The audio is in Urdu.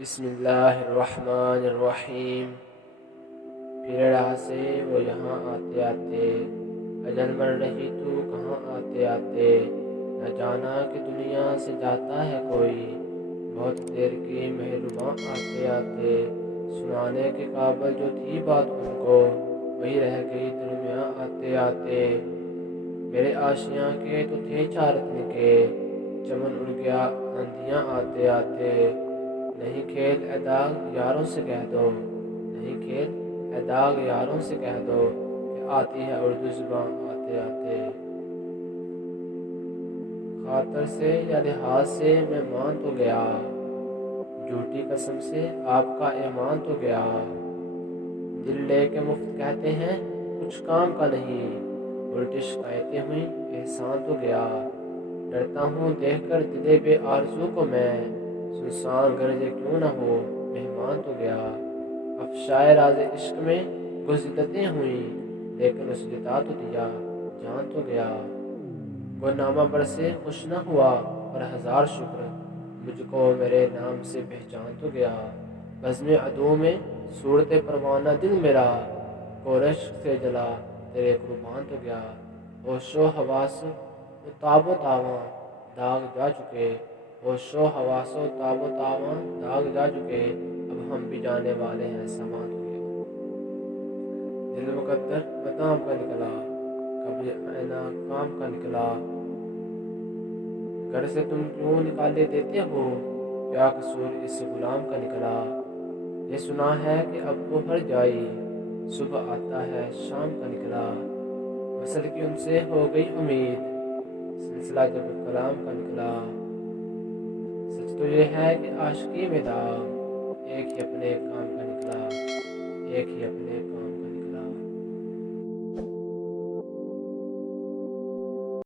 بسم اللہ الرحمن الرحیم۔ پھر راہ سے وہ یہاں آتے آتے، اجل مر رہی تو کہاں آتے آتے، نہ جانا کہ دنیا سے جاتا ہے کوئی، بہت دیر کی مہرباں آتے آتے، سنانے کے قابل جو تھی بات ان کو، وہی رہ گئی درمیاں آتے آتے۔ میرے آشیاں کے تو تھے چار کے، چمن اڑ گیا آندھیاں آتے آتے، نہیں کھیل اے داغ یاروں سے کہہ دو، نہیں کھیل اے داغ یاروں سے کہہ دو، کہ آتی ہے اردو زبان آتے آتے۔ خاطر سے یا لحاظ سے میں مان تو گیا، جھوٹی قسم سے آپ کا ایمان تو گیا، دل لے کے مفت کہتے ہیں کچھ کام کا نہیں، الٹی شکایتیں ہوئیں احسان تو گیا، ڈرتا ہوں دیکھ کر دل بے آرزو کو میں، سنسان گرجے کیوں نہ ہو مہمان تو گیا، افشائے راز عشق میں گزلتیں ہوئیں، لیکن اس جتا تو دیا جان تو گیا، وہ نامہ برسے خوش نہ ہوا اور ہزار شکر، مجھ کو میرے نام سے پہچان تو گیا، بزم عدو میں صورت پروانہ دل میرا، کورش سے جلا تیرے قربان تو گیا، ہوش و حواس و تاب و تاواں داغ جا چکے، ہوش و حواس و تاب و تاواں داغ جا چکے، اب ہم بھی جانے والے ہیں سامان تو گیا، دل مقدر بادام کا نکلا، کبھی آئینہ کام کا نکلا، گھر سے تم کیوں نکالے دیتے ہو، کیا قصور اس غلام کا نکلا، یہ سنا ہے کہ اب وہ ہر جائی، صبح آتا ہے شام کا نکلا، وصل کی ان سے ہو گئی امید، سلسلہ جب کلام کا نکلا، سچ تو یہ ہے کہ عاشقی میں داغ ایک ہی اپنے کام کا نکلا، ایک ہی اپنے کام کا